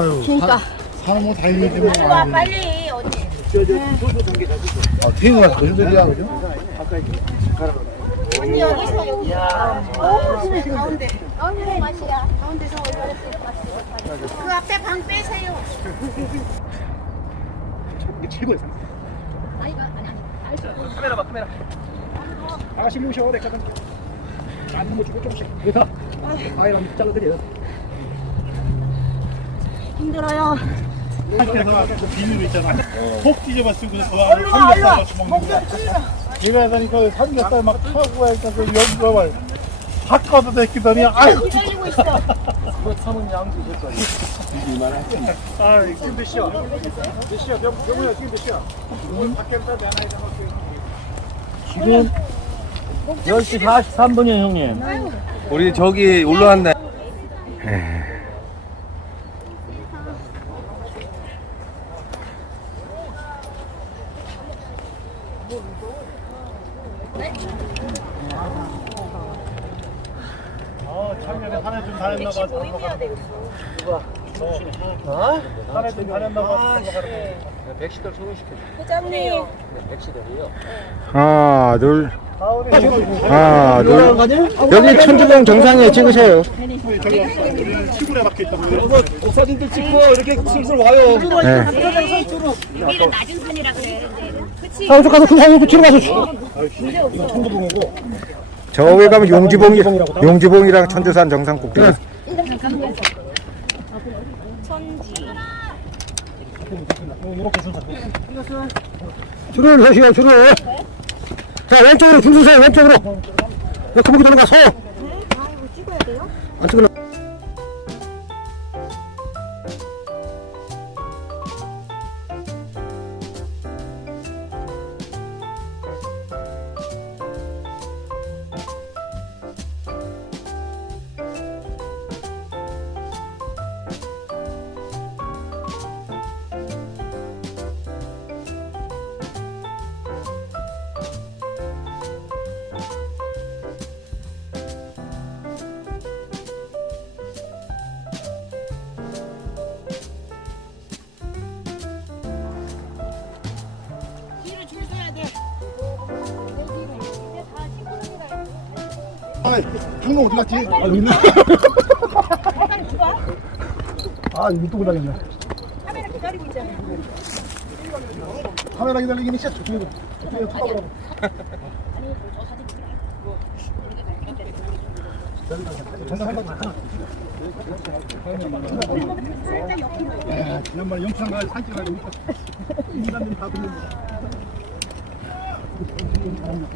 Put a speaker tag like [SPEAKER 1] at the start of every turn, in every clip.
[SPEAKER 1] 그러니까
[SPEAKER 2] 사람 다 있는데 뭐.
[SPEAKER 1] 와 빨리 언니.
[SPEAKER 2] 아, 태우가 거짓말이야, 그죠?
[SPEAKER 1] 언니 여기서 여기. 오 진짜 가운데. 가운데 맛이야. 가운데서. 그 앞에 방 빼세요.
[SPEAKER 2] 이게 최고야.
[SPEAKER 1] 아이가 아니 아니.
[SPEAKER 2] 카메라 봐, 카메라. 아가씨 오셔, 내가 좀. 거 주고 조금씩. 그래서, 아이랑 잘라드려요.
[SPEAKER 1] 힘들어요.
[SPEAKER 3] 그 비누 있잖아. 속 뒤져봐 쓰고 그
[SPEAKER 1] 얼른 와, 얼른 와.
[SPEAKER 3] 삼겹살 같이 먹는 거. 내가 하니까 삼겹살 막 타고 하니까 그 여기 와봐. 바꿔도 됐기더니 아유.
[SPEAKER 1] 기다리고 있어.
[SPEAKER 2] 그거 참은 양도 됐어.
[SPEAKER 3] 아 지금 몇 시야? 몇 시야? 명 명호야 지금 몇 시야? 오늘 밖에서 내가 나이
[SPEAKER 4] 지금 10시 43분이에요, 형님. 우리 저기 올라왔네.
[SPEAKER 3] 어 작년에 한해 좀 다녔나 봐.
[SPEAKER 1] 115인이야 되겠어.
[SPEAKER 4] 어?
[SPEAKER 3] 한해 좀 다녔나 봐.
[SPEAKER 4] 백시들 소개시켜
[SPEAKER 1] 회장님.
[SPEAKER 4] 백시들이요.
[SPEAKER 5] 하나 둘
[SPEAKER 3] 가을에
[SPEAKER 5] 하나 둘 여기 천주봉 정상에 찍으세요
[SPEAKER 3] 시골에 박혀 있다고요.
[SPEAKER 4] 뭐 사진들 찍고 이렇게 슬슬 와요.
[SPEAKER 5] 네.
[SPEAKER 1] 여기는 낮은 산이라 그래. 그치?
[SPEAKER 5] 자 가서 그 사진 뒤로 가서 저기 가면 용지봉이 용지봉이랑 천주산 정상 꼭대기 줄을 서시오 줄을 자 왼쪽으로 줄 서세요 왼쪽으로. 네, 그목이 들어가 서 안 찍으려
[SPEAKER 2] 아, 항로 어디 갔지? 아, 여기 있네.
[SPEAKER 1] 빨리.
[SPEAKER 2] 아, 여기 또 올라갔네.
[SPEAKER 1] 카메라 기다리고 있잖아.
[SPEAKER 2] 카메라 기다리기는 진짜 저쪽에, 저쪽에 쳐다보라고. 전화 한 번. 야, 지난번에 영창 가 사진 찍어가지고 인간들 다보 는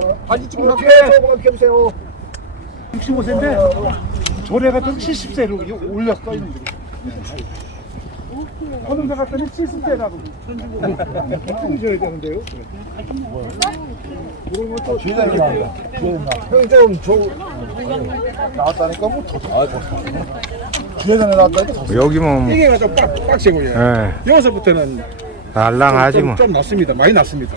[SPEAKER 2] 거. 사진 찍고 조금만 켜주세요.
[SPEAKER 3] 65세인데 조례 같은 70세로 올렸어 있는데. 어느 데 갔더니 70세라고.
[SPEAKER 2] 해줘야 되는데요. 형이 좀. 나왔다니까 뭐 더. 아, 주회전에 나왔다니까 더.
[SPEAKER 5] 여기면
[SPEAKER 3] 이게 좀 빡, 빡세고 요
[SPEAKER 5] 예
[SPEAKER 3] 여기서부터는
[SPEAKER 5] 말랑하지
[SPEAKER 3] 뭐좀 낮습니다. 많이 낮습니다.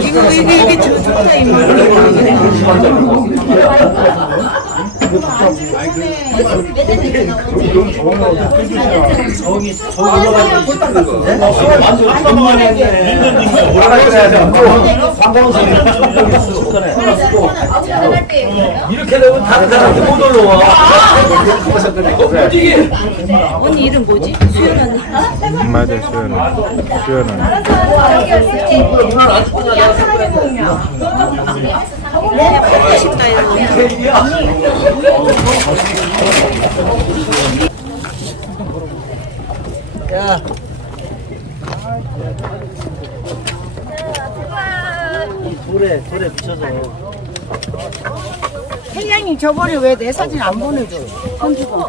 [SPEAKER 5] 이게 이게 이게 진짜
[SPEAKER 4] 인물. 렇게 되면 다른 사람들 못 올라와. 어떻게?
[SPEAKER 1] 언니 이름 뭐지? 수연 언니.
[SPEAKER 5] 맞아 시원해 시원해
[SPEAKER 1] 먹고 싶다 이런
[SPEAKER 4] 돌에 돌에 붙여서
[SPEAKER 1] 회장님 저번에 왜 내 사진 안 보내줘?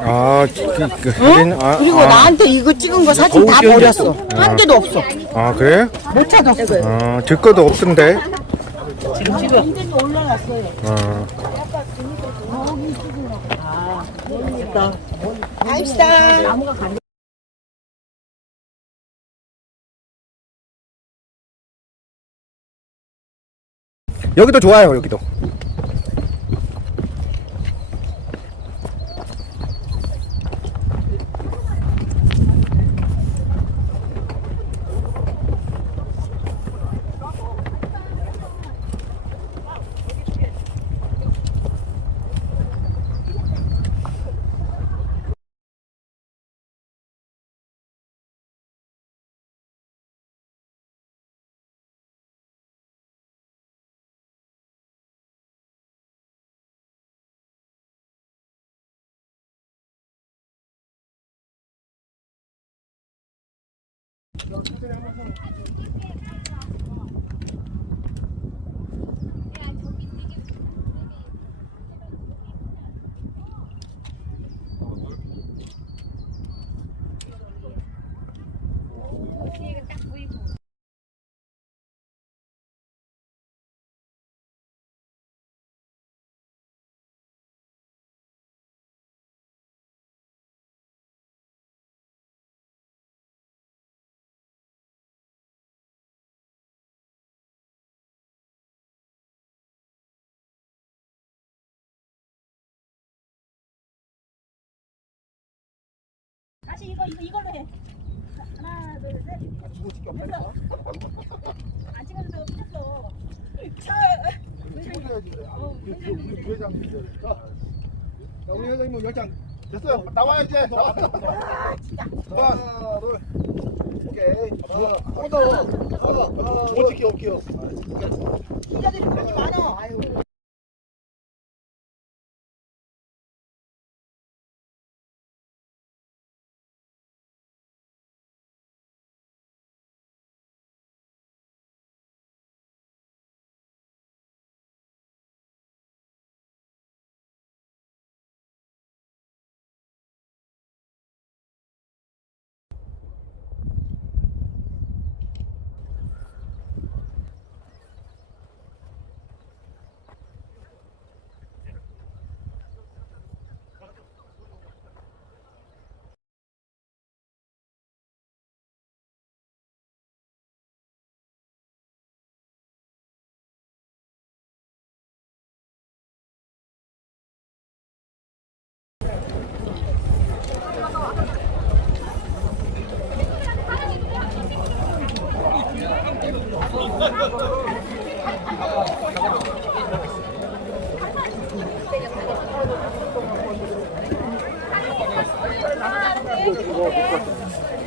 [SPEAKER 5] 아, 그, 그, 하긴, 아,
[SPEAKER 1] 그리고
[SPEAKER 5] 아,
[SPEAKER 1] 나한테 이거 찍은 거 사진 다 버렸어. 한 개도 없어.
[SPEAKER 5] 아, 그래?
[SPEAKER 1] 못 찾았어.
[SPEAKER 5] 아, 제 거도 없던데.
[SPEAKER 4] 지금 찍어.
[SPEAKER 1] 이제도 올라갔어요.
[SPEAKER 5] 아,
[SPEAKER 1] 갑시다.
[SPEAKER 5] 여기도 좋아요, 여기도.
[SPEAKER 1] 다시 이거 이거 이걸로 해. 하나 둘 셋. 됐어. 안 찍어도 되고 틀렸어.
[SPEAKER 6] 우리 부회장님들. 자, 우리 회장님 뭐 열장 됐어요. 나와요 이제. 하나, 둘, 오케이. 하나 더. 하나, 어떻게 올게요.
[SPEAKER 1] 기자들이 그렇게 많아. 아유.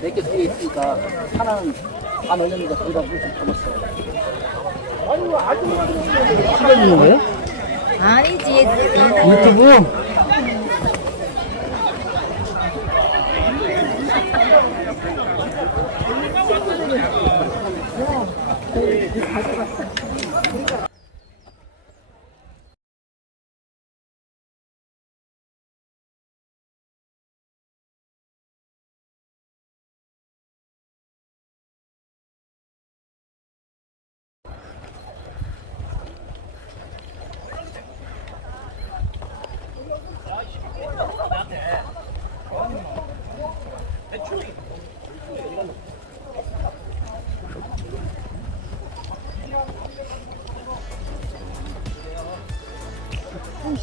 [SPEAKER 4] 몇개 뒤에 있으니까 하나는 반 올렸는데 거기다 물좀 담았어.
[SPEAKER 1] 아니지.
[SPEAKER 4] 유튜브?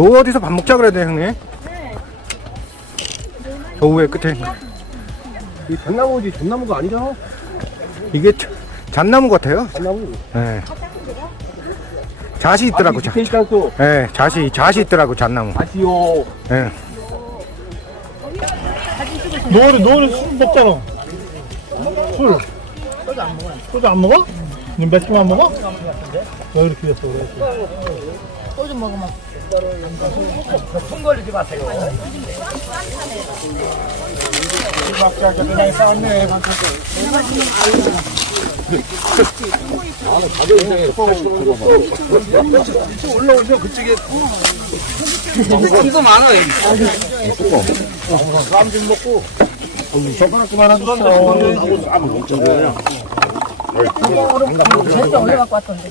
[SPEAKER 7] 너
[SPEAKER 5] 어디서 밥 먹자 그래야 형님? 겨우의 끝에
[SPEAKER 2] 이 잣나무지 잣나무가 아니죠?
[SPEAKER 5] 이게 저- 잣나무 같아요.
[SPEAKER 2] 잣나무.
[SPEAKER 5] 예. 잣이 있더라고. 아, 잣.
[SPEAKER 2] 일단 또
[SPEAKER 5] 예, 잣이 잣이 있더라고 잣나무.
[SPEAKER 2] 아시오.
[SPEAKER 5] 예.
[SPEAKER 3] 너는 너는 술 먹잖아. 술. 소주 안 먹어? 안 먹어? 너 맥주 먹어? 왜 이렇게 됐어 소주 먹으면 고통 걸리지 마세요. 박자가 그냥 싸네 나는 가벼운 생에 이쪽
[SPEAKER 6] 올라오면 그쪽에
[SPEAKER 3] 지도 많아. 쌈 좀 먹고 젓가락만 한 줬어. 쌈을 먹자고요. 제가 올려갖고 왔던데.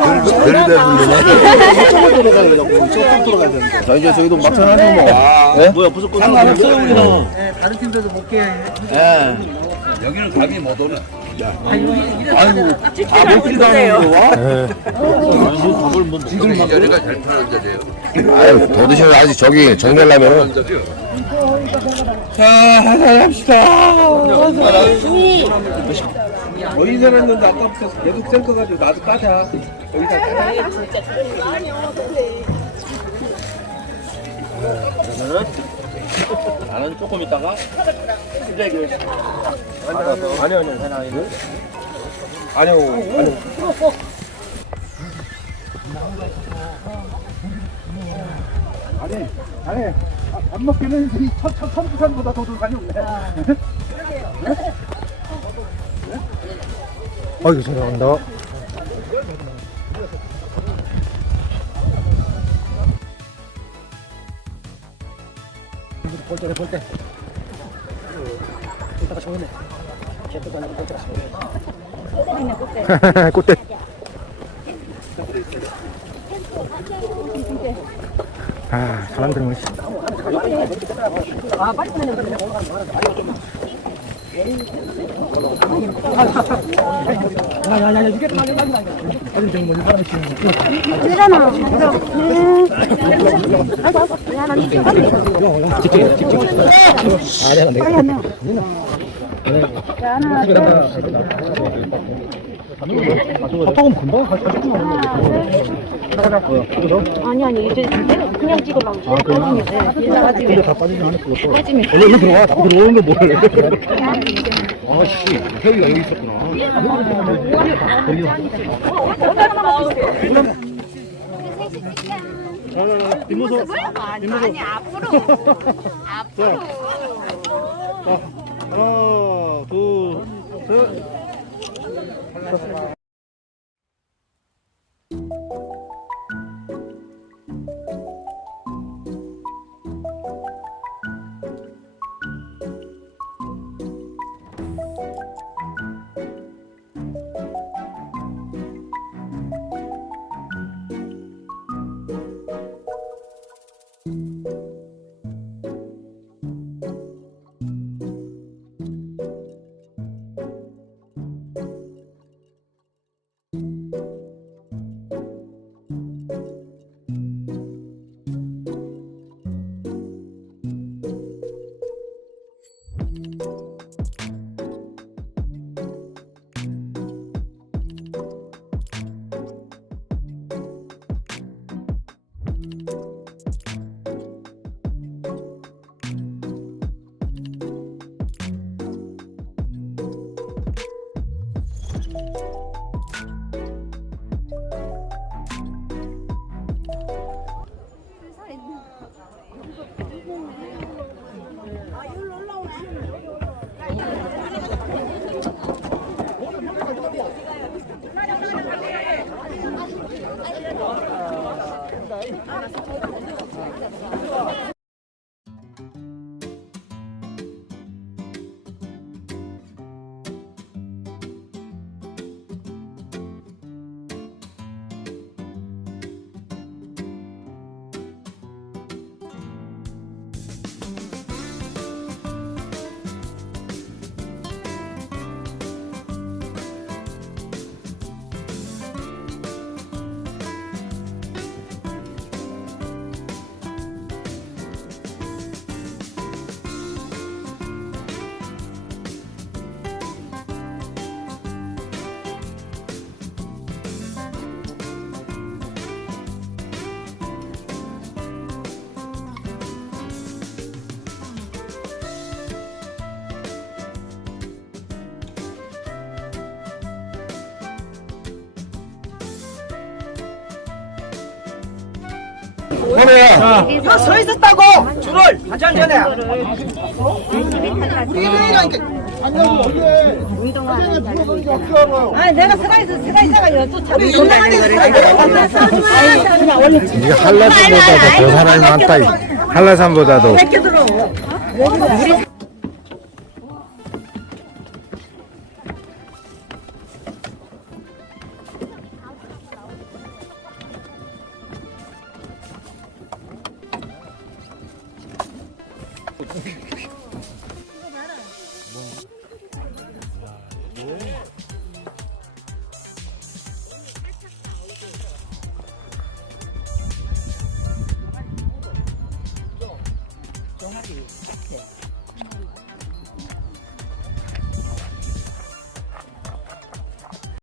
[SPEAKER 1] 별배분들네 이쪽으로 돌아가야 되고 이쪽으로
[SPEAKER 6] 돌아가야 되는데
[SPEAKER 2] 자 이제 저희도 막천 하는 거 네? 뭐야 무슨 꽃이 장난 없어 우리는 네, 다른 팀들도 먹게 예 여기는 감이 못 오네
[SPEAKER 8] 아유,
[SPEAKER 2] 아, 먹기도 하는 거야?
[SPEAKER 5] 밥을
[SPEAKER 8] 뭐,
[SPEAKER 2] 지금 이 자리가 잘
[SPEAKER 9] 파는 자리예요.
[SPEAKER 8] 아유, 더 드셔야 아직 저기 정렬라면은. 자, 하나
[SPEAKER 2] 합시다. 거의 살았는데 아까부터 계속 생각가지고 나도 까자. 그러면은 나는 조금 있다가 이제 그 받아서 아니요 아니요 해나이는 아니요 아니요
[SPEAKER 3] 아니 아니 아, 밥 먹기는 이첫 천부산보다 더 돌간이 없네.
[SPEAKER 5] 아이고 죄송합니다.
[SPEAKER 2] 꽃대 아, 사람들 뭐지? 아, 빨리 끝내면 그냥 올라가는 거야. 야, 야, 야, 이게 빨리 빨리 빨리. 빨리 좀 먼저 사람이 치는 거. 그러잖아. 음. 아이고, 야, 나 이제 빨리.
[SPEAKER 5] 집중, 집중. 아, 내가 내가.
[SPEAKER 3] 빨리 하면. 자, 저쪽은 금방 가시
[SPEAKER 1] 아니 아니 이제 그냥 찍으라고 아, 그냥?
[SPEAKER 3] 빠지면 다 빠지지 않을 것 빠지면 여기 들어와 들어오는 거 뭐래 아씨 혜리가 여기 있었구나 여기 뒷모습
[SPEAKER 1] 뒷모습 아니 앞으로 앞으로
[SPEAKER 3] 하나 투, 셋.
[SPEAKER 2] 번호야.
[SPEAKER 4] 서 있었다고 줄을 한참 전에
[SPEAKER 1] 아 내가 자꾸
[SPEAKER 5] 이게 한라산보다도 더 사람이 많다. 이. 한라산보다도.